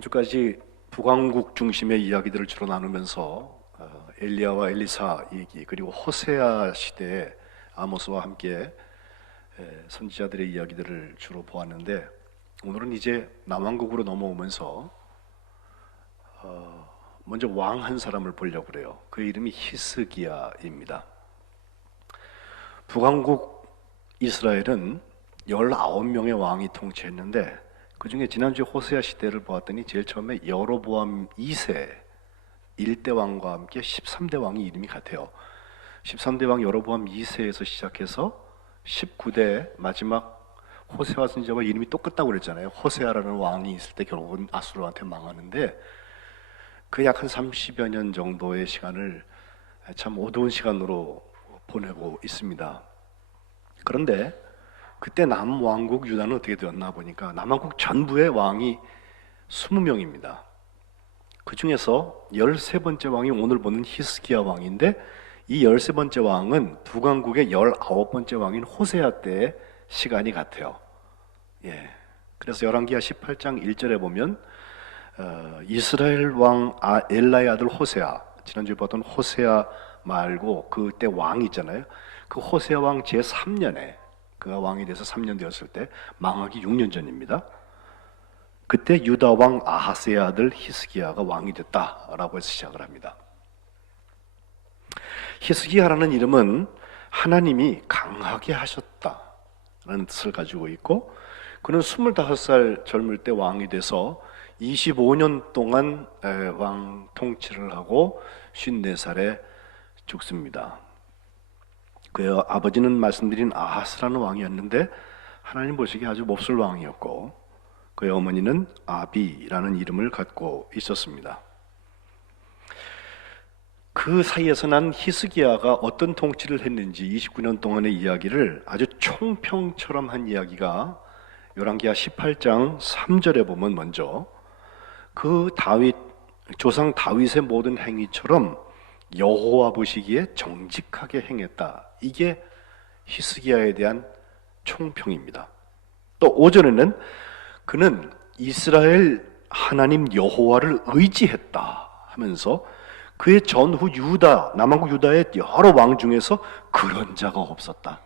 지난주까지 북왕국 중심의 이야기들을 주로 나누면서 엘리야와 엘리사 얘기, 그리고 호세아 시대의 아모스와 함께 선지자들의 이야기들을 주로 보았는데, 오늘은 이제 남왕국으로 넘어오면서 먼저 왕 한 사람을 보려고 그래요. 그의 이름이 히스기야입니다. 북왕국 이스라엘은 19명의 왕이 통치했는데, 그 중에 지난주에 호세아 시대를 보았더니 제일 처음에 여로보암 2세 1대 왕과 함께 13대 왕이 이름이 같아요. 13대 왕 여로보암 2세에서 시작해서 19대 마지막 호세아 선지자와 이름이 똑같다고 그랬잖아요. 호세아라는 왕이 있을 때 결국은 아수르한테 망하는데, 그 약 한 30여 년 정도의 시간을 참 어두운 시간으로 보내고 있습니다. 그런데 그때 남왕국 유다는 어떻게 되었나 보니까 남왕국 전부의 왕이 20명입니다. 그 중에서 13번째 왕이 오늘 보는 히스기야 왕인데, 이 13번째 왕은 북왕국의 19번째 왕인 호세아 때의 시간이 같아요. 그래서 열왕기하 18장 1절에 보면 이스라엘 왕 엘라의 아들 호세아, 지난주에 봤던 호세아 말고 그때 왕 있잖아요. 그 호세아 왕 제3년에, 그가 왕이 돼서 3년 되었을 때, 망하기 6년 전입니다. 그때 유다 왕 아하스의 아들 히스기야가 왕이 됐다라고 해서 시작을 합니다. 히스기야라는 이름은 하나님이 강하게 하셨다라는 뜻을 가지고 있고, 그는 25살 젊을 때 왕이 돼서 25년 동안 왕 통치를 하고 54살에 죽습니다. 그의 아버지는 말씀드린 아하스라는 왕이었는데, 하나님 보시기에 아주 몹쓸 왕이었고, 그의 어머니는 아비라는 이름을 갖고 있었습니다. 그 사이에서 난 히스기야가 어떤 통치를 했는지 29년 동안의 이야기를 아주 총평처럼 한 이야기가 열왕기하 18장 3절에 보면, 먼저 그 조상 다윗의 모든 행위처럼 여호와 보시기에 정직하게 행했다. 이게 히스기야에 대한 총평입니다. 또 5절에는 그는 이스라엘 하나님 여호와를 의지했다 하면서 그의 전후 유다, 남왕국 유다의 여러 왕 중에서 그런 자가 없었다.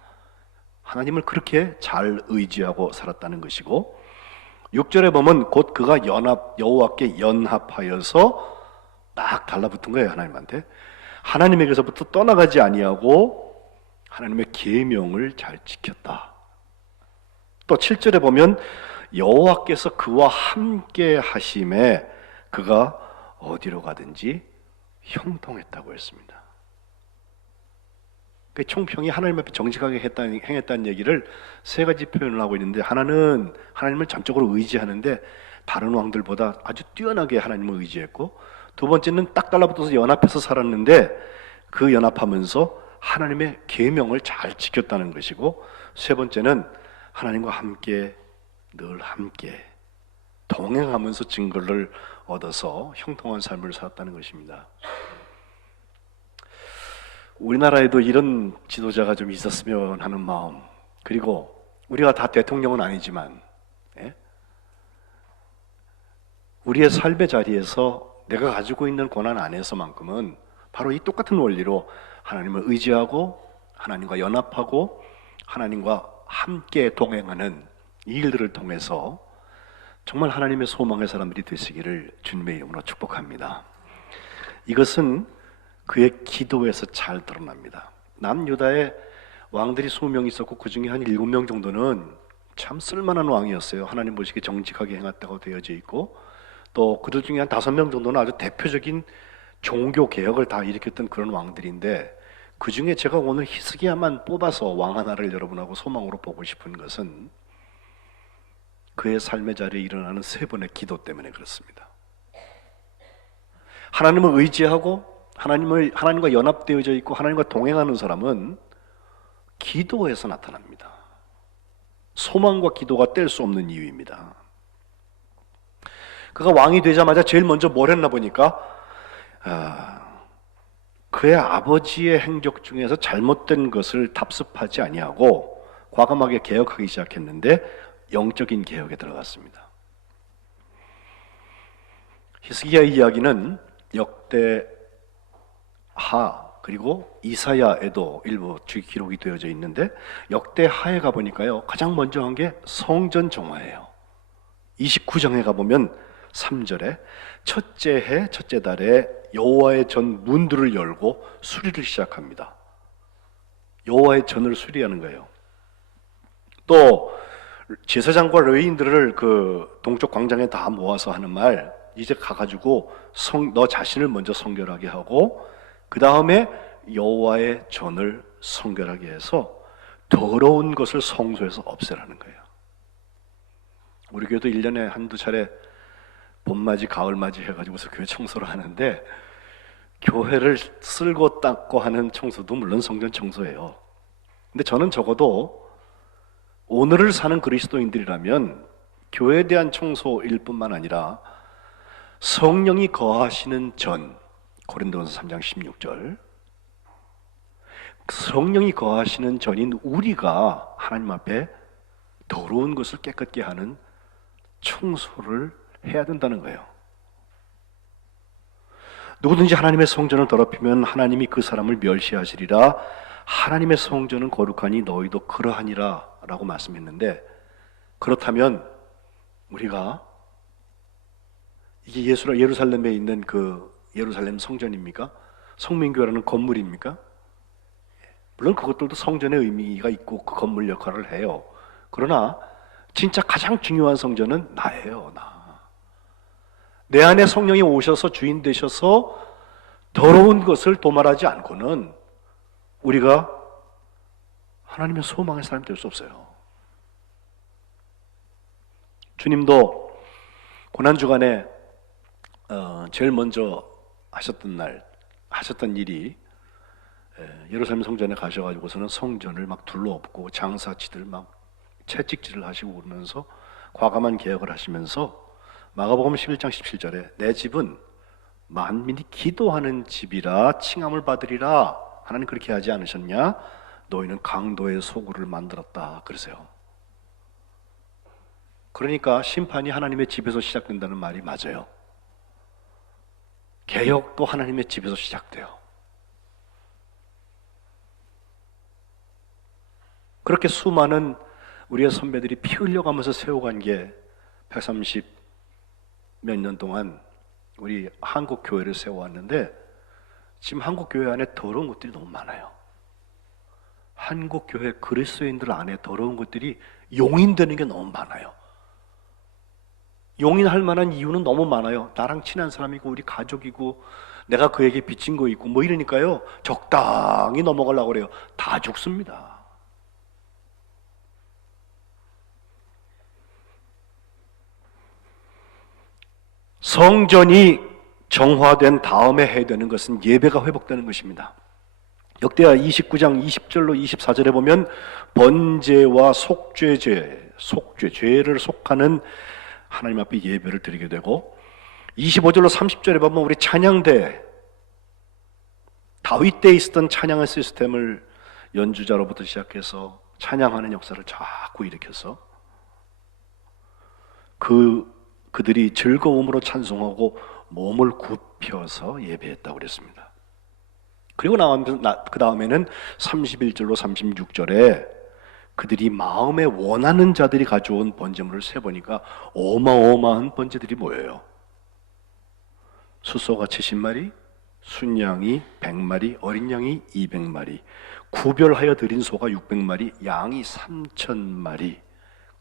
하나님을 그렇게 잘 의지하고 살았다는 것이고, 6절에 보면 곧 그가 여호와께 연합하여서 딱 달라붙은 거예요. 하나님한테 하나님에게서부터 떠나가지 아니하고 하나님의 계명을 잘 지켰다. 또 7절에 보면 여호와께서 그와 함께 하심에 그가 어디로 가든지 형통했다고 했습니다. 그 총평이 하나님 앞에 정직하게 행했다는 얘기를 세 가지 표현을 하고 있는데, 하나는 하나님을 전적으로 의지하는데 다른 왕들보다 아주 뛰어나게 하나님을 의지했고, 두 번째는 딱 달라붙어서 연합해서 살았는데 그 연합하면서 하나님의 계명을 잘 지켰다는 것이고, 세 번째는 하나님과 함께, 늘 함께 동행하면서 증거를 얻어서 형통한 삶을 살았다는 것입니다. 우리나라에도 이런 지도자가 좀 있었으면 하는 마음, 그리고 우리가 다 대통령은 아니지만 우리의 삶의 자리에서 내가 가지고 있는 고난 안에서만큼은 바로 이 똑같은 원리로 하나님을 의지하고 하나님과 연합하고 하나님과 함께 동행하는 이 일들을 통해서 정말 하나님의 소망의 사람들이 되시기를 주님의 이름으로 축복합니다. 이것은 그의 기도에서 잘 드러납니다. 남유다에 왕들이 20명 있었고, 그 중에 한 7명 정도는 참 쓸만한 왕이었어요. 하나님 보시기에 정직하게 행했다고 되어져 있고, 또 그들 중에 한 5명 정도는 아주 대표적인 종교 개혁을 다 일으켰던 그런 왕들인데, 그 중에 제가 오늘 히스기야만 뽑아서 왕 하나를 여러분하고 소망으로 보고 싶은 것은 그의 삶의 자리에 일어나는 3번의 기도 때문에 그렇습니다. 하나님을 의지하고 하나님과 연합되어져 있고 하나님과 동행하는 사람은 기도에서 나타납니다. 소망과 기도가 뗄 수 없는 이유입니다. 그가 왕이 되자마자 제일 먼저 뭘 했나 보니까 그의 아버지의 행적 중에서 잘못된 것을 답습하지 아니하고 과감하게 개혁하기 시작했는데, 영적인 개혁에 들어갔습니다. 히스기야 이야기는 역대하 그리고 이사야에도 일부 기록이 되어져 있는데, 역대하에 가보니까요 가장 먼저 한 게 성전 정화예요. 29장에 가보면 3절에 첫째 해 첫째 달에 여호와의 전 문들을 열고 수리를 시작합니다. 여호와의 전을 수리하는 거예요. 또 제사장과 레위인들을 그 동쪽 광장에 다 모아서 하는 말, 이제 가가지고 너 자신을 먼저 성결하게 하고 그 다음에 여호와의 전을 성결하게 해서 더러운 것을 성소에서 없애라는 거예요. 우리 교회도 1년에 한두 차례 봄맞이 가을맞이 해가지고서 교회 청소를 하는데, 교회를 쓸고 닦고 하는 청소도 물론 성전 청소예요. 근데 저는 적어도 오늘을 사는 그리스도인들이라면 교회에 대한 청소일 뿐만 아니라 성령이 거하시는 전, 고린도전서 3장 16절, 성령이 거하시는 전인 우리가 하나님 앞에 더러운 것을 깨끗게 하는 청소를 해야 된다는 거예요. 누구든지 하나님의 성전을 더럽히면 하나님이 그 사람을 멸시하시리라. 하나님의 성전은 거룩하니 너희도 그러하니라 라고 말씀했는데, 그렇다면 우리가 이게 예루살렘에 있는 그 예루살렘 성전입니까? 성민교회라는 건물입니까? 물론 그것들도 성전의 의미가 있고 그 건물 역할을 해요. 그러나 진짜 가장 중요한 성전은 나예요. 내 안에 성령이 오셔서 주인 되셔서 더러운 것을 도말하지 않고는 우리가 하나님의 소망의 사람이 될 수 없어요. 주님도 고난주간에 제일 먼저 하셨던 일이 예루살렘 성전에 가셔가지고서는 성전을 막 둘러엎고 장사치들 막 채찍질을 하시고 그러면서 과감한 개혁을 하시면서 마가복음 11장 17절에 내 집은 만민이 기도하는 집이라 칭함을 받으리라. 하나님 그렇게 하지 않으셨냐? 너희는 강도의 소굴을 만들었다 그러세요. 그러니까 심판이 하나님의 집에서 시작된다는 말이 맞아요. 개혁도 하나님의 집에서 시작돼요. 그렇게 수많은 우리의 선배들이 피 흘려가면서 세워간 게 130 몇 년 동안 우리 한국 교회를 세워왔는데, 지금 한국 교회 안에 더러운 것들이 너무 많아요. 한국 교회 그리스도인들 안에 더러운 것들이 용인되는 게 너무 많아요. 용인할 만한 이유는 너무 많아요. 나랑 친한 사람이고 우리 가족이고 내가 그에게 빚진 거 있고 뭐 이러니까요 적당히 넘어가려고 그래요. 다 죽습니다. 성전이 정화된 다음에 해야 되는 것은 예배가 회복되는 것입니다. 역대하 29장 20절로 24절에 보면 번제와 죄를 속하는 하나님 앞에 예배를 드리게 되고, 25절로 30절에 보면 우리 찬양대, 다윗 때 있었던 찬양의 시스템을 연주자로부터 시작해서 찬양하는 역사를 자꾸 일으켜서 그들이 즐거움으로 찬송하고 몸을 굽혀서 예배했다고 그랬습니다. 그리고 그 다음에는 31절로 36절에 그들이 마음에 원하는 자들이 가져온 번제물을 세보니까 어마어마한 번제들이 모여요. 숫소가 70마리, 순양이 100마리, 어린 양이 200마리, 구별하여 드린 소가 600마리, 양이 3000마리.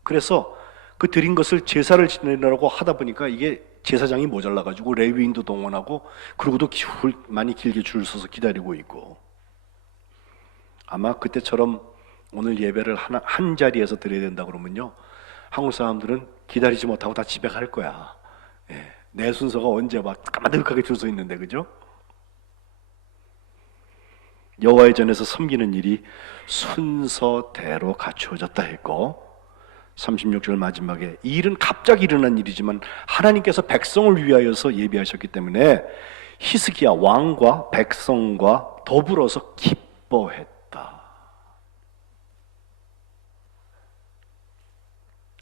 그래서 그 드린 것을 제사를 지내려고 하다 보니까 이게 제사장이 모자라가지고 레위인도 동원하고, 그러고도 많이 길게 줄 서서 기다리고 있고, 아마 그때처럼 오늘 예배를 한 자리에서 드려야 된다 그러면요 한국 사람들은 기다리지 못하고 다 집에 갈 거야. 내 순서가 언제 막 까마득하게 줄 서 있는데, 그죠? 여호와의 전에서 섬기는 일이 순서대로 갖추어졌다 했고, 36절 마지막에 이 일은 갑자기 일어난 일이지만 하나님께서 백성을 위하여서 예비하셨기 때문에 히스기야 왕과 백성과 더불어서 기뻐했다.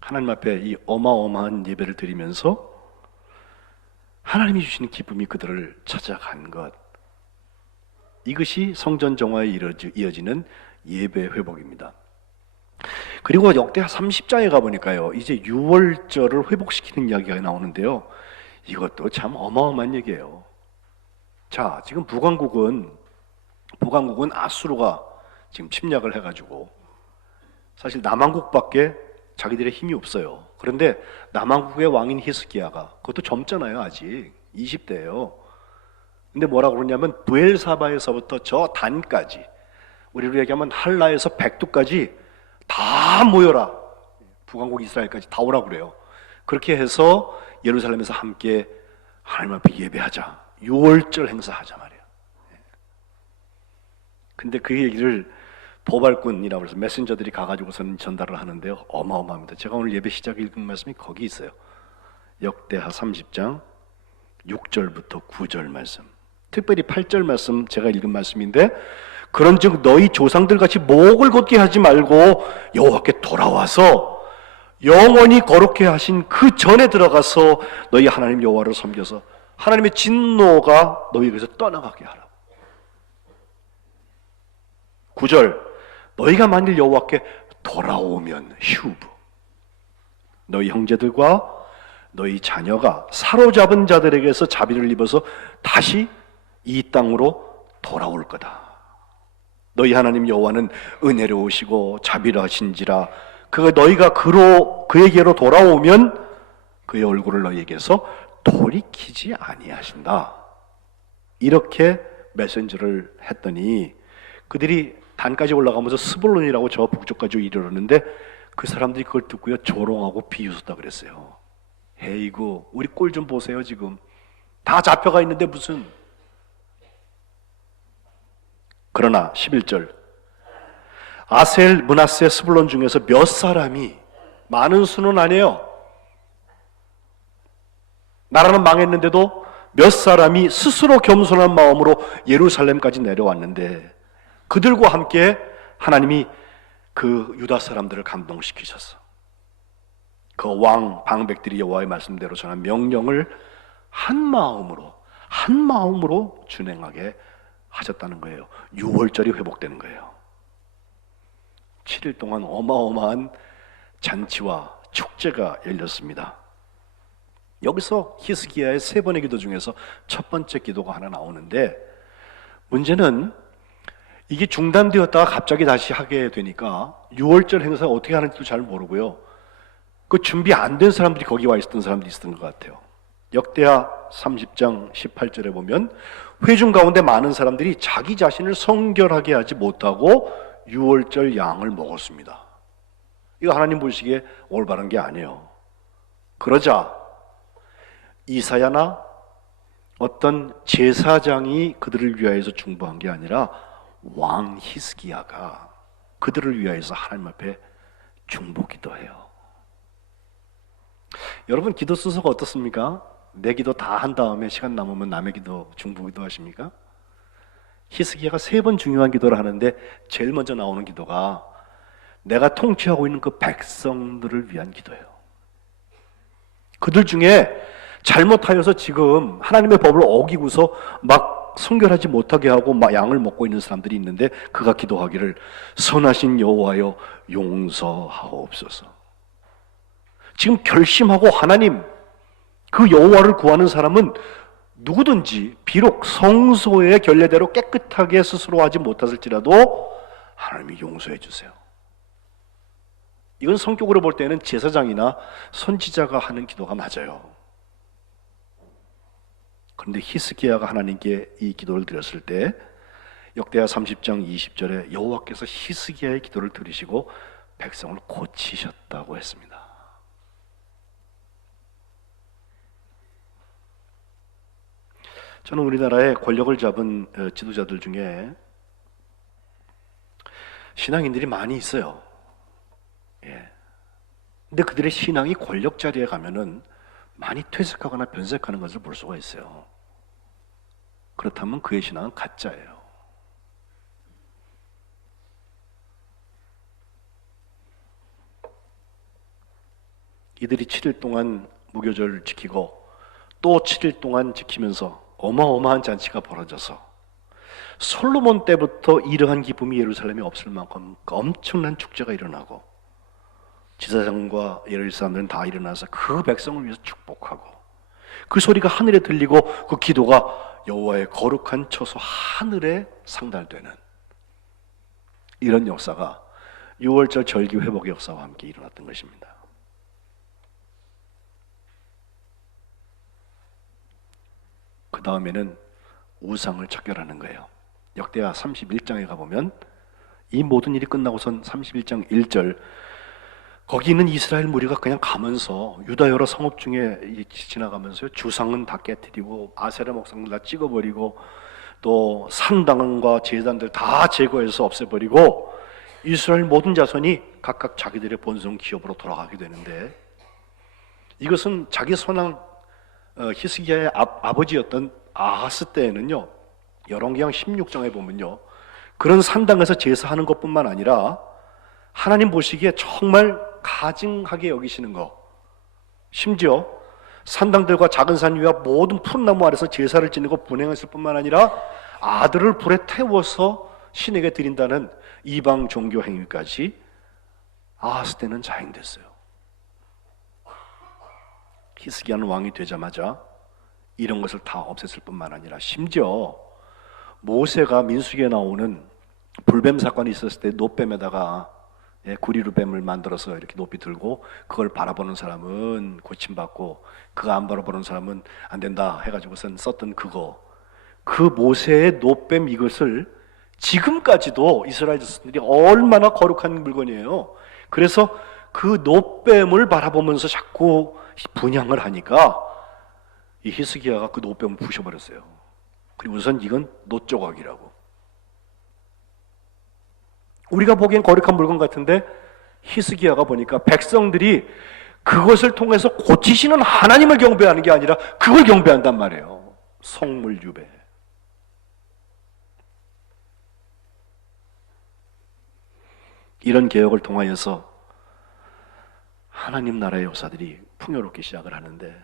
하나님 앞에 이 어마어마한 예배를 드리면서 하나님이 주시는 기쁨이 그들을 찾아간 것, 이것이 성전 정화에 이어지는 예배 회복입니다. 그리고 역대하 30장에 가보니까요, 이제 유월절을 회복시키는 이야기가 나오는데요, 이것도 참 어마어마한 얘기예요. 자, 지금 북왕국은 아수르가 지금 침략을 해가지고 사실 남왕국밖에 자기들의 힘이 없어요. 그런데 남왕국의 왕인 히스기야가, 그것도 젊잖아요, 아직 20대예요. 근데 뭐라고 그러냐면 부엘사바에서부터 저 단까지, 우리로 얘기하면 할라에서 백두까지 다 모여라, 북왕국 이스라엘까지 다 오라고 그래요. 그렇게 해서 예루살렘에서 함께 하나님 앞에 예배하자, 유월절 행사하자 말이에요. 근데 그 얘기를 보발꾼이라고 해서 메신저들이 가가지고서는 전달을 하는데요, 어마어마합니다. 제가 오늘 예배 시작에 읽은 말씀이 거기 있어요. 역대하 30장 6절부터 9절 말씀, 특별히 8절 말씀 제가 읽은 말씀인데, 그런즉 너희 조상들 같이 목을 곧게 하지 말고 여호와께 돌아와서 영원히 거룩해 하신 그 전에 들어가서 너희 하나님 여호와를 섬겨서 하나님의 진노가 너희에게서 떠나가게 하라. 9절, 너희가 만일 여호와께 돌아오면 휴브, 너희 형제들과 너희 자녀가 사로잡은 자들에게서 자비를 입어서 다시 이 땅으로 돌아올 거다. 너희 하나님 여호와는 은혜로우시고 자비하신지라 너희가 그에게로 돌아오면 그의 얼굴을 너희에게서 돌이키지 아니하신다. 이렇게 메신저를 했더니 그들이 단까지 올라가면서 스불론이라고 저 북쪽까지 이르렀는데, 그 사람들이 그걸 듣고요, 조롱하고 비웃었다 그랬어요. 에이구, 우리 꼴 좀 보세요. 지금 다 잡혀가 있는데 무슨. 그러나 11절, 아셀, 므낫세, 스불론 중에서 몇 사람이, 많은 수는 아니에요, 나라는 망했는데도 몇 사람이 스스로 겸손한 마음으로 예루살렘까지 내려왔는데, 그들과 함께 하나님이 그 유다 사람들을 감동시키셨어. 그 왕 방백들이 여호와의 말씀대로 전한 명령을 한 마음으로 준행하게 하셨다는 거예요. 유월절이 회복되는 거예요. 7일 동안 어마어마한 잔치와 축제가 열렸습니다. 여기서 히스기야의 3번의 기도 중에서 첫 번째 기도가 하나 나오는데, 문제는 이게 중단되었다가 갑자기 다시 하게 되니까 유월절 행사 어떻게 하는지도 잘 모르고요, 그 준비 안 된 사람들이 거기 와 있었던 사람들이 있었던 것 같아요. 역대하 30장 18절에 보면 회중 가운데 많은 사람들이 자기 자신을 성결하게 하지 못하고 유월절 양을 먹었습니다. 이거 하나님 보시기에 올바른 게 아니에요. 그러자 이사야나 어떤 제사장이 그들을 위하여서 중보한 게 아니라 왕 히스기야가 그들을 위하여서 하나님 앞에 중보 기도해요. 여러분, 기도 순서가 어떻습니까? 내 기도 다 한 다음에 시간 남으면 남의 기도, 중보 기도 하십니까? 히스기야가 3번 중요한 기도를 하는데 제일 먼저 나오는 기도가 내가 통치하고 있는 그 백성들을 위한 기도예요. 그들 중에 잘못하여서 지금 하나님의 법을 어기고서 막 성결하지 못하게 하고 막 양을 먹고 있는 사람들이 있는데, 그가 기도하기를 선하신 여호와여 용서하옵소서. 지금 결심하고 하나님, 그 여호와를 구하는 사람은 누구든지 비록 성소의 결례대로 깨끗하게 스스로 하지 못했을지라도 하나님이 용서해 주세요. 이건 성격으로 볼 때는 제사장이나 선지자가 하는 기도가 맞아요. 그런데 히스기야가 하나님께 이 기도를 드렸을 때 역대하 30장 20절에 여호와께서 히스기야의 기도를 들으시고 백성을 고치셨다고 했습니다. 저는 우리나라의 권력을 잡은 지도자들 중에 신앙인들이 많이 있어요. 근데 그들의 신앙이 권력 자리에 가면은 많이 퇴색하거나 변색하는 것을 볼 수가 있어요. 그렇다면 그의 신앙은 가짜예요. 이들이 7일 동안 무교절을 지키고 또 7일 동안 지키면서 어마어마한 잔치가 벌어져서 솔로몬 때부터 이러한 기쁨이 예루살렘에 없을 만큼 엄청난 축제가 일어나고 지사장과 예루살렘 사람들은 다 일어나서 그 백성을 위해서 축복하고 그 소리가 하늘에 들리고 그 기도가 여호와의 거룩한 처소 하늘에 상달되는 이런 역사가 6월절 절기 회복의 역사와 함께 일어났던 것입니다. 그 다음에는 우상을 척결하는 거예요. 역대하 31장에 가보면 이 모든 일이 끝나고선 31장 1절 거기 있는 이스라엘 무리가 그냥 가면서 유다 여러 성읍 중에 지나가면서 주상은 다 깨뜨리고 아세라 목상들 다 찍어버리고 또 산당과 제단들 다 제거해서 없애버리고 이스라엘 모든 자손이 각각 자기들의 본성 기업으로 돌아가게 되는데 이것은 자기 선왕 히스기야의 아버지였던 아하스 때에는요 열왕기상 16장에 보면요 그런 산당에서 제사하는 것뿐만 아니라 하나님 보시기에 정말 가증하게 여기시는 거 심지어 산당들과 작은 산 위와 모든 푸른 나무 아래서 제사를 지내고 분행했을 뿐만 아니라 아들을 불에 태워서 신에게 드린다는 이방 종교 행위까지 아하스 때는 자행됐어요. 히스기야는 왕이 되자마자 이런 것을 다 없앴을 뿐만 아니라 심지어 모세가 민수기에 나오는 불뱀 사건이 있었을 때 노뱀에다가 구리로 뱀을 만들어서 이렇게 높이 들고 그걸 바라보는 사람은 고침받고 그거 안 바라보는 사람은 안 된다 해가지고선 썼던 그 모세의 노뱀 이것을 지금까지도 이스라엘 자손들이 얼마나 거룩한 물건이에요. 그래서 그 노뱀을 바라보면서 자꾸 분향을 하니까 이 히스기야가 그 노뱀을 부셔버렸어요. 그리고 우선 이건 노조각이라고. 우리가 보기엔 거룩한 물건 같은데 히스기야가 보니까 백성들이 그것을 통해서 고치시는 하나님을 경배하는 게 아니라 그걸 경배한단 말이에요. 성물 유배. 이런 개혁을 통하여서 하나님 나라의 역사들이 풍요롭게 시작을 하는데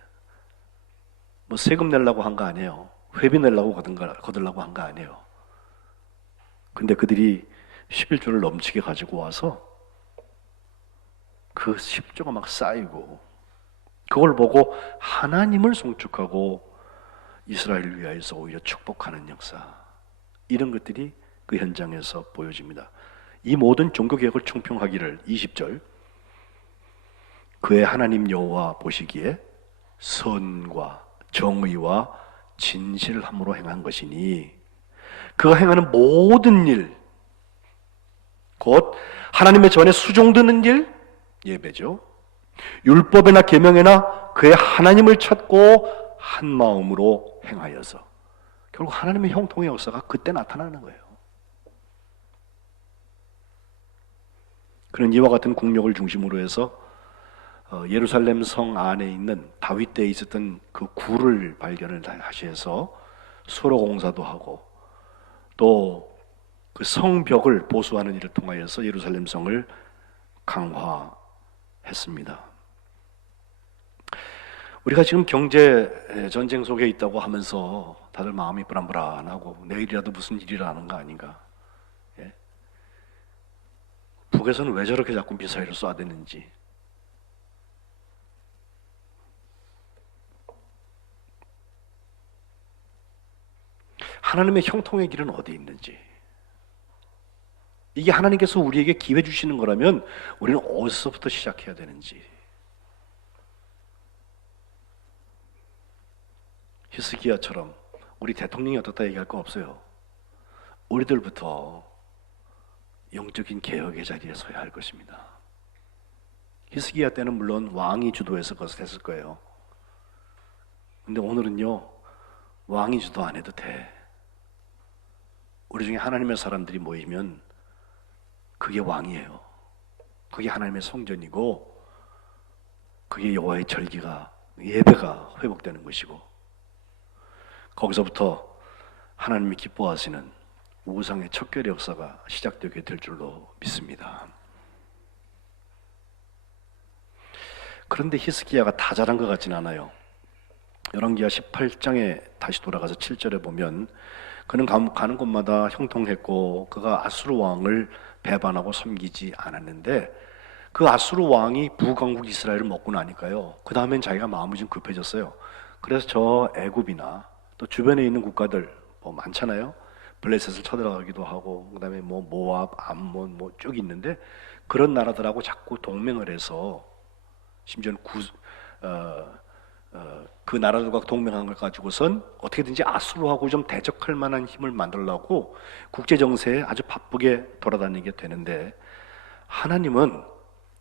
뭐 세금 내려고 한 거 아니에요. 회비 내려고 거들라고 한 거 아니에요. 근데 그들이 11조를 넘치게 가지고 와서 그 10조가 막 쌓이고 그걸 보고 하나님을 송축하고 이스라엘을 위하여서 오히려 축복하는 역사 이런 것들이 그 현장에서 보여집니다. 이 모든 종교개혁을 총평하기를 20절 그의 하나님 여호와 보시기에 선과 정의와 진실함으로 행한 것이니 그가 행하는 모든 일 곧 하나님의 전에 수종드는 일 예배죠. 율법에나 계명에나 그의 하나님을 찾고 한 마음으로 행하여서 결국 하나님의 형통의 역사가 그때 나타나는 거예요. 그런 이와 같은 국력을 중심으로 해서 예루살렘 성 안에 있는 다윗 때에 있었던 그 굴을 발견을 하셔서 수로 공사도 하고 또 그 성벽을 보수하는 일을 통하여서 예루살렘 성을 강화했습니다. 우리가 지금 경제 전쟁 속에 있다고 하면서 다들 마음이 불안불안하고 내일이라도 무슨 일이 일어나는 거 아닌가? 예? 북에서는 왜 저렇게 자꾸 미사일을 쏴대는지 하나님의 형통의 길은 어디 있는지 이게 하나님께서 우리에게 기회 주시는 거라면 우리는 어디서부터 시작해야 되는지 히스기야처럼 우리 대통령이 어떻다 얘기할 거 없어요. 우리들부터 영적인 개혁의 자리에 서야 할 것입니다. 히스기야 때는 물론 왕이 주도해서 그것을 했을 거예요. 근데 오늘은요 왕이 주도 안 해도 돼. 우리 중에 하나님의 사람들이 모이면 그게 왕이에요. 그게 하나님의 성전이고 그게 여호와의 절기가 예배가 회복되는 것이고 거기서부터 하나님이 기뻐하시는 우상의 척결의 역사가 시작되게 될 줄로 믿습니다. 그런데 히스기야가 다 잘한 것 같진 않아요. 열왕기하 18장에 다시 돌아가서 7절에 보면 그는 가는 곳마다 형통했고 그가 아수르 왕을 배반하고 섬기지 않았는데 그 아수르 왕이 북왕국 이스라엘을 먹고 나니까요, 그 다음엔 자기가 마음이 좀 급해졌어요. 그래서 저 애굽이나 또 주변에 있는 국가들 뭐 많잖아요. 블레셋을 쳐들어가기도 하고 그 다음에 뭐 모압, 암몬 뭐 쭉 있는데 그런 나라들하고 자꾸 동맹을 해서 심지어는 그 나라들과 동맹한 걸 가지고선 어떻게든지 아수르하고 좀 대적할 만한 힘을 만들려고 국제 정세에 아주 바쁘게 돌아다니게 되는데, 하나님은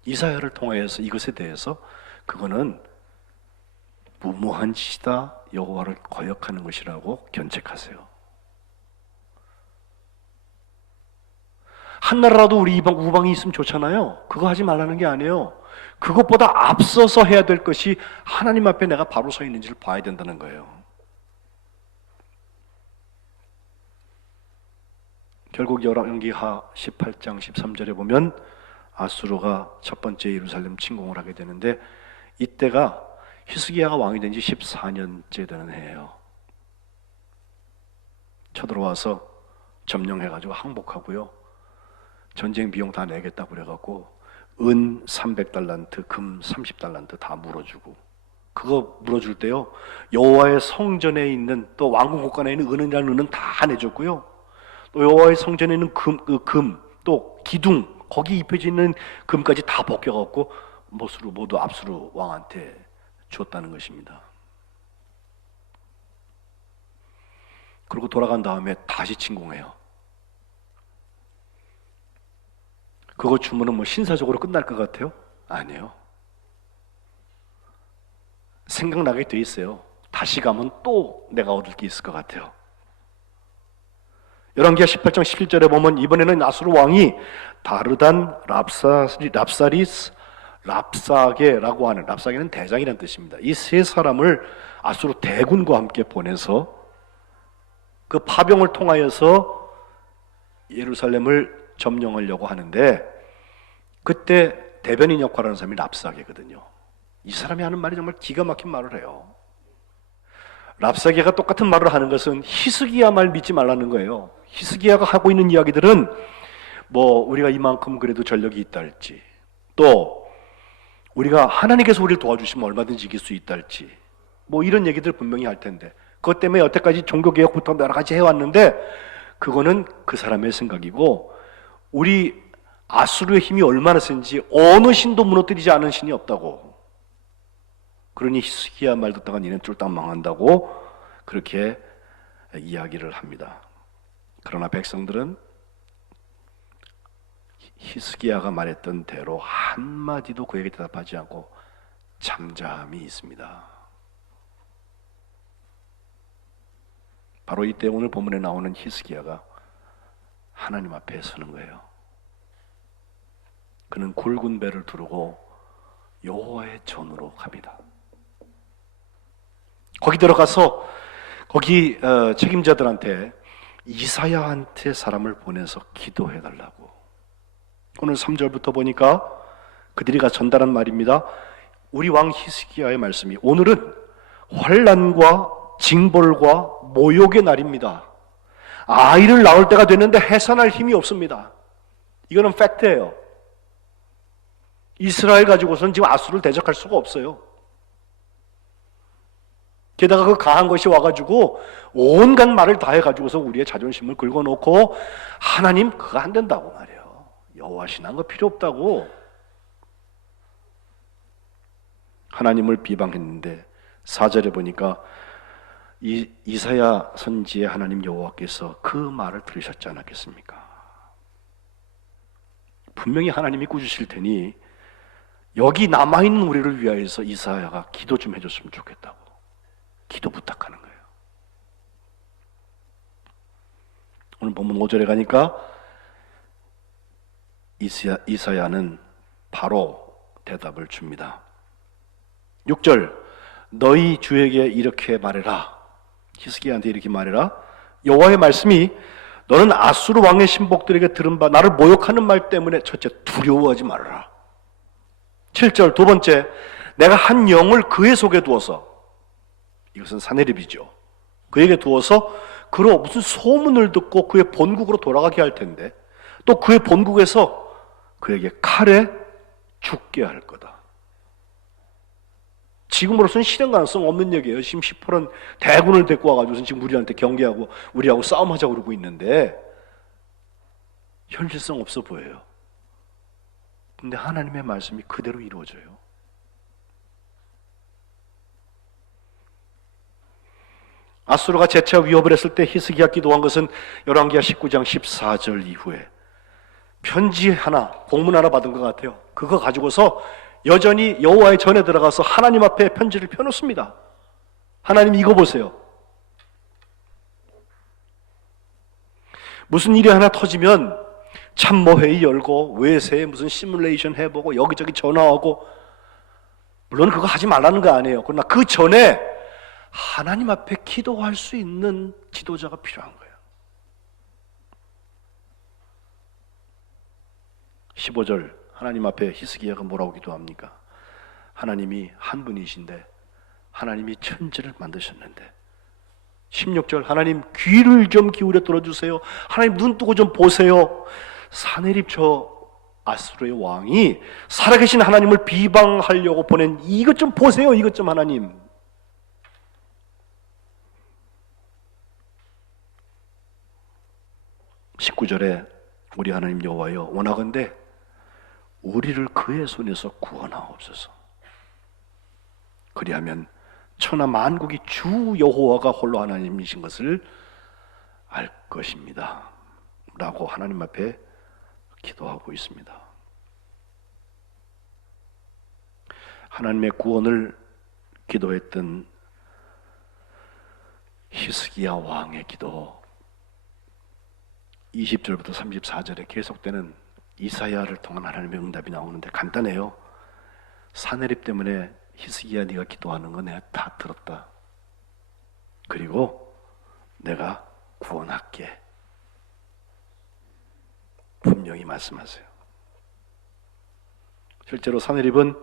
이사야를 통하여서 이것에 대해서 그거는 무모한 짓이다, 여호와를 거역하는 것이라고 견책하세요. 한 나라라도 우리 우방이 있으면 좋잖아요. 그거 하지 말라는 게 아니에요. 그것보다 앞서서 해야 될 것이 하나님 앞에 내가 바로 서 있는지를 봐야 된다는 거예요. 결국 열왕기하 18장 13절에 보면 아수르가 첫 번째 예루살렘 침공을 하게 되는데, 이때가 히스기야가 왕이 된 지 14년째 되는 해예요. 쳐들어와서 점령해가지고 항복하고요, 전쟁 비용 다 내겠다 그래갖고 은 300달란트, 금 30달란트 다 물어주고, 그거 물어줄 때요, 여호와의 성전에 있는 또 왕궁 곳간에 있는 은이라는 은은 다 내줬고요, 또 여호와의 성전에 있는 금, 또 기둥 거기 입혀져 있는 금까지 다 벗겨갖고 모두 압수르 왕한테 줬다는 것입니다. 그리고 돌아간 다음에 다시 침공해요. 그거 주면은 뭐 신사적으로 끝날 것 같아요? 아니에요. 생각나게 돼 있어요. 다시 가면 또 내가 얻을 게 있을 것 같아요. 열왕기하 18장 11절에 보면 이번에는 아수르 왕이 다르단, 랍사리스, 랍사게라고 하는, 랍사게는 대장이라는 뜻입니다. 이 세 사람을 아수르 대군과 함께 보내서 그 파병을 통하여서 예루살렘을 점령하려고 하는데, 그때 대변인 역할을 하는 사람이 랍사게거든요. 이 사람이 하는 말이 정말 기가 막힌 말을 해요. 랍사게가 똑같은 말을 하는 것은 히스기야 말 믿지 말라는 거예요. 히스기야가 하고 있는 이야기들은 뭐 우리가 이만큼 그래도 전력이 있다 할지, 또 우리가 하나님께서 우리를 도와주시면 얼마든지 이길 수 있다 할지, 뭐 이런 얘기들 분명히 할 텐데, 그것 때문에 여태까지 종교개혁부터 여러 가지 해왔는데 그거는 그 사람의 생각이고, 우리 아수르의 힘이 얼마나 센지 어느 신도 무너뜨리지 않은 신이 없다고, 그러니 히스기야 말 듣다가 니는 쫄딱 망한다고 그렇게 이야기를 합니다. 그러나 백성들은 히스기야가 말했던 대로 한마디도 그에게 대답하지 않고 잠잠히 있습니다. 바로 이때 오늘 본문에 나오는 히스기야가 하나님 앞에 서는 거예요. 그는 굵은 배를 두르고 여호와의 전으로 갑니다. 거기 들어가서 거기 책임자들한테 이사야한테 사람을 보내서 기도해달라고. 오늘 3절부터 보니까 그들이 전달한 말입니다. 우리 왕 히스기야의 말씀이, 오늘은 환난과 징벌과 모욕의 날입니다. 아이를 낳을 때가 됐는데 해산할 힘이 없습니다. 이거는 팩트예요. 이스라엘 가지고서는 지금 아수르를 대적할 수가 없어요. 게다가 그 강한 것이 와가지고 온갖 말을 다 해가지고서 우리의 자존심을 긁어놓고 하나님 그거 안 된다고 말이에요. 여호와 신앙 거 필요 없다고 하나님을 비방했는데, 4절에 보니까 이사야 선지의 하나님 여호와께서 그 말을 들으셨지 않았겠습니까? 분명히 하나님이 꾸짖으실 테니 여기 남아있는 우리를 위하여서 이사야가 기도 좀 해줬으면 좋겠다고 기도 부탁하는 거예요. 오늘 본문 5절에 가니까 이사야는 바로 대답을 줍니다. 6절, 너희 주에게 이렇게 말해라. 히스기야한테 이렇게 말해라. 여호와의 말씀이, 너는 아수르 왕의 신복들에게 들은 바 나를 모욕하는 말 때문에 첫째 두려워하지 말아라. 7절, 두 번째, 내가 한 영을 그의 속에 두어서, 이것은 사내립이죠. 그에게 두어서 그로 무슨 소문을 듣고 그의 본국으로 돌아가게 할 텐데 또 그의 본국에서 그에게 칼에 죽게 할 거다. 지금으로서는 실현 가능성 없는 얘기예요. 지금 시폴은 대군을 데리고 와가지고 지금 우리한테 경계하고 우리하고 싸움하자고 그러고 있는데 현실성 없어 보여요. 근데 하나님의 말씀이 그대로 이루어져요. 아수르가 재차 위협을 했을 때 히스기야 기도한 것은 열왕기하 19장 14절 이후에 편지 하나, 공문 하나 받은 것 같아요. 그거 가지고서 여전히 여호와의 전에 들어가서 하나님 앞에 편지를 펴놓습니다. 하나님 이거 보세요. 무슨 일이 하나 터지면 참모회의 열고 외세에 무슨 시뮬레이션 해보고 여기저기 전화하고 물론 그거 하지 말라는 거 아니에요. 그러나 그 전에 하나님 앞에 기도할 수 있는 지도자가 필요한 거예요. 15절 하나님 앞에 히스기야가 뭐라고 기도합니까? 하나님이 한 분이신데 하나님이 천지를 만드셨는데 16절 하나님 귀를 좀 기울여 들어주세요. 하나님 눈 뜨고 좀 보세요. 사내립 저 아수르의 왕이 살아계신 하나님을 비방하려고 보낸 이것 좀 보세요. 이것 좀 하나님. 19절에 우리 하나님 여호와여 원하건대 우리를 그의 손에서 구원하옵소서. 그리하면 천하 만국이 주 여호와가 홀로 하나님이신 것을 알 것입니다. 라고 하나님 앞에 기도하고 있습니다. 하나님의 구원을 기도했던 히스기야 왕의 기도 20절부터 34절에 계속되는 이사야를 통한 하나님의 응답이 나오는데 간단해요. 사내립 때문에 히스기야 네가 기도하는 거 내가 다 들었다. 그리고 내가 구원할게. 분명히 말씀하세요. 실제로 사내립은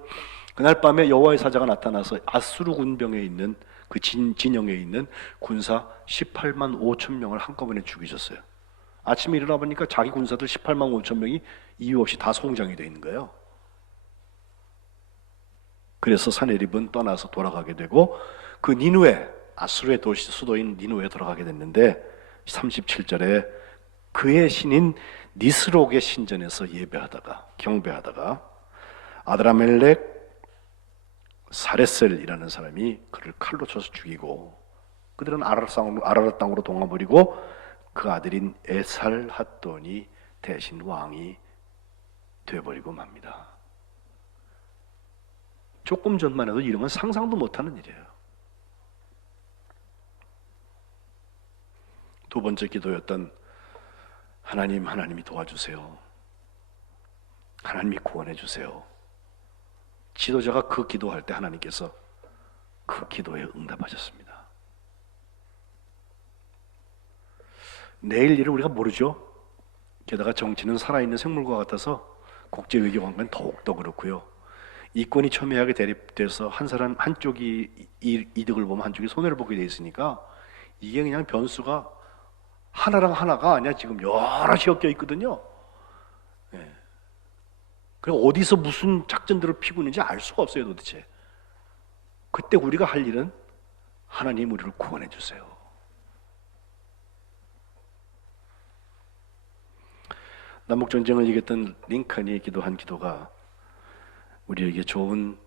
그날 밤에 여호와의 사자가 나타나서 아수르 군병에 있는 그 진영에 있는 군사 18만 5천 명을 한꺼번에 죽이셨어요. 아침에 일어나 보니까 자기 군사들 18만 5천 명이 이유 없이 다 송장이 되어 있는 거예요. 그래서 사내립은 떠나서 돌아가게 되고 그 니누에 아수르의 도시 수도인 니누에 들어가게 됐는데 37절에 그의 신인 니스록의 신전에서 예배하다가 경배하다가 아드라멜렉 사레셀이라는 사람이 그를 칼로 쳐서 죽이고 그들은 아라랏 땅으로 동아버리고 그 아들인 에살핫돈이 대신 왕이 되어버리고 맙니다. 조금 전만 해도 이런 건 상상도 못하는 일이에요. 두 번째 기도였던 하나님이 도와주세요. 하나님이 구원해 주세요. 지도자가 그 기도할 때 하나님께서 그 기도에 응답하셨습니다. 내일 일을 우리가 모르죠. 게다가 정치는 살아있는 생물과 같아서 국제외교관과는 더욱더 그렇고요. 이권이 첨예하게 대립돼서 한쪽이 이득을 보면 한쪽이 손해를 보게 돼 있으니까 이게 그냥 변수가 하나랑 하나가 아니야. 지금 여럿이 엮여 있거든요. 네. 그리고 어디서 무슨 작전들을 피고 있는지 알 수가 없어요 도대체. 그때 우리가 할 일은 하나님 우리를 구원해 주세요. 남북전쟁을 이겼던 링컨이 기도한 기도가 우리에게 좋은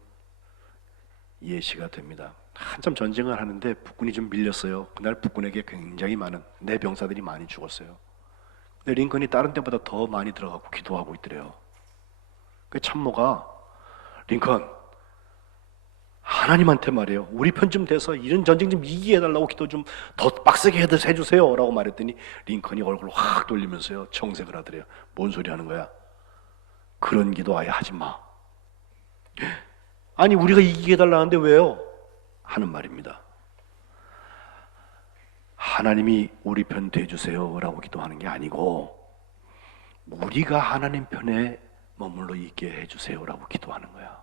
예시가 됩니다. 한참 전쟁을 하는데 북군이 좀 밀렸어요. 그날 북군에게 굉장히 많은 내 병사들이 많이 죽었어요. 근데 링컨이 다른 때보다 더 많이 들어가고 기도하고 있더래요. 그 참모가 링컨 하나님한테 말해요. 우리 편 좀 돼서 이런 전쟁 좀 이기게 해달라고 기도 좀 더 빡세게 해주세요 라고 말했더니 링컨이 얼굴을 확 돌리면서요 정색을 하더래요. 뭔 소리 하는 거야? 그런 기도 아예 하지 마. 아니 우리가 이기게 해달라는데 왜요? 하는 말입니다. 하나님이 우리 편 돼주세요 라고 기도하는 게 아니고 우리가 하나님 편에 머물러 있게 해주세요 라고 기도하는 거야.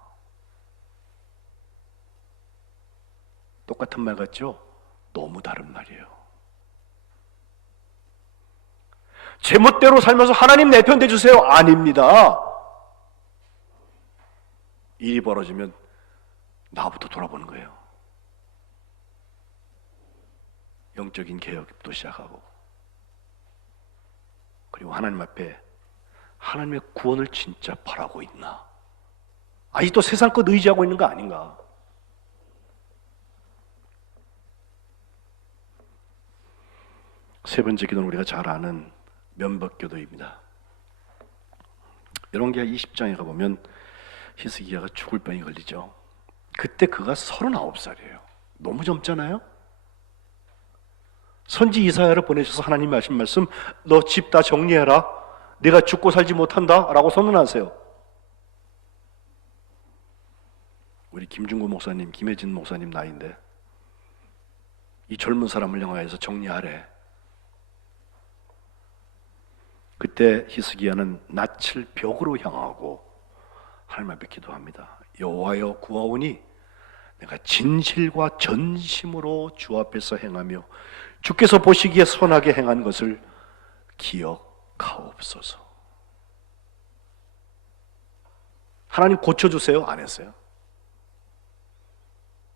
똑같은 말 같죠? 너무 다른 말이에요. 제멋대로 살면서 하나님 내 편 대주세요. 아닙니다. 일이 벌어지면 나부터 돌아보는 거예요. 영적인 개혁도 시작하고, 그리고 하나님 앞에 하나님의 구원을 진짜 바라고 있나? 아직도 세상 것 의지하고 있는 거 아닌가? 세 번째 기도는 우리가 잘 아는 면박기도입니다. 열왕기하 20장에 가보면 히스기야가 죽을 병이 걸리죠. 그때 그가 39살이에요. 너무 젊잖아요. 선지 이사야를 보내셔서 하나님 하신 말씀, 너 집 다 정리해라. 내가 죽고 살지 못한다 라고 선언하세요. 우리 김중구 목사님, 김혜진 목사님 나이인데 이 젊은 사람을 향하여서 정리하래. 그때 히스기야는 낯을 벽으로 향하고 하나님 앞에 기도합니다. 여호와여 구하오니 내가 진실과 전심으로 주 앞에서 행하며 주께서 보시기에 선하게 행한 것을 기억하옵소서. 하나님 고쳐주세요? 안 했어요.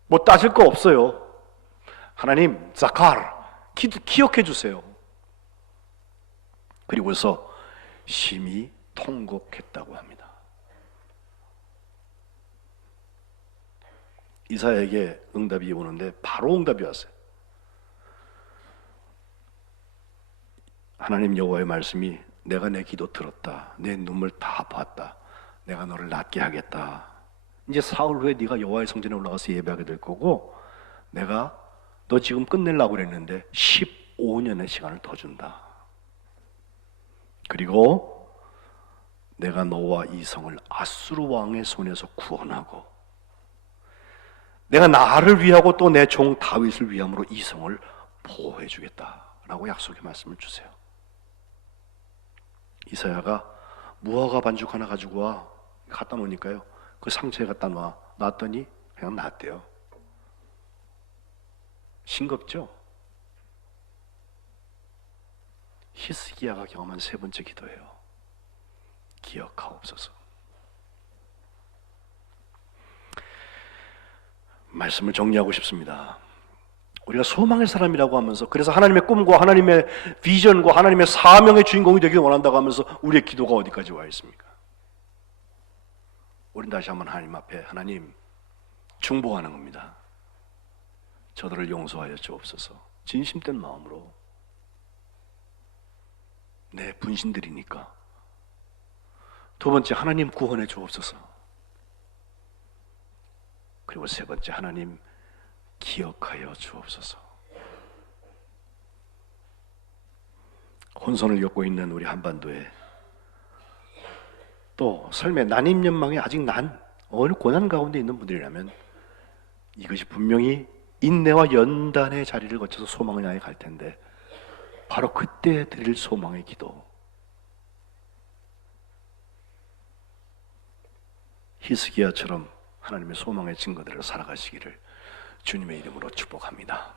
뭐 따질 거 없어요. 하나님 자칼 기억해 주세요. 그리고서 심히 통곡했다고 합니다. 이사야에게 응답이 오는데 바로 응답이 왔어요. 하나님 여호와의 말씀이 내가 내 기도 들었다. 내 눈물 다 봤다. 내가 너를 낫게 하겠다. 이제 사흘 후에 네가 여호와의 성전에 올라가서 예배하게 될 거고 내가 너 지금 끝내려고 그랬는데 15년의 시간을 더 준다. 그리고 내가 너와 이 성을 아수르 왕의 손에서 구원하고 내가 나를 위하고 또 내 종 다윗을 위함으로 이 성을 보호해 주겠다라고 약속의 말씀을 주세요. 이사야가 무화과 반죽 하나 가지고 와 갖다 놓으니까요. 그 상처에 갖다 놔. 놨더니 그냥 낫대요. 싱겁죠? 히스기야가 경험한 세 번째 기도예요. 기억하옵소서. 말씀을 정리하고 싶습니다. 우리가 소망의 사람이라고 하면서 그래서 하나님의 꿈과 하나님의 비전과 하나님의 사명의 주인공이 되길 원한다고 하면서 우리의 기도가 어디까지 와 있습니까? 우린 다시 한번 하나님 앞에 하나님 중보하는 겁니다. 저들을 용서하여 주옵소서. 진심된 마음으로 내 분신들이니까. 두 번째 하나님 구원해 주옵소서. 그리고 세 번째 하나님 기억하여 주옵소서. 혼선을 겪고 있는 우리 한반도에 또 삶의 난임연망에 아직 어느 고난 가운데 있는 분들이라면 이것이 분명히 인내와 연단의 자리를 거쳐서 소망을 향해 갈 텐데 바로 그때 드릴 소망의 기도, 히스기야처럼 하나님의 소망의 증거들을 살아가시기를 주님의 이름으로 축복합니다.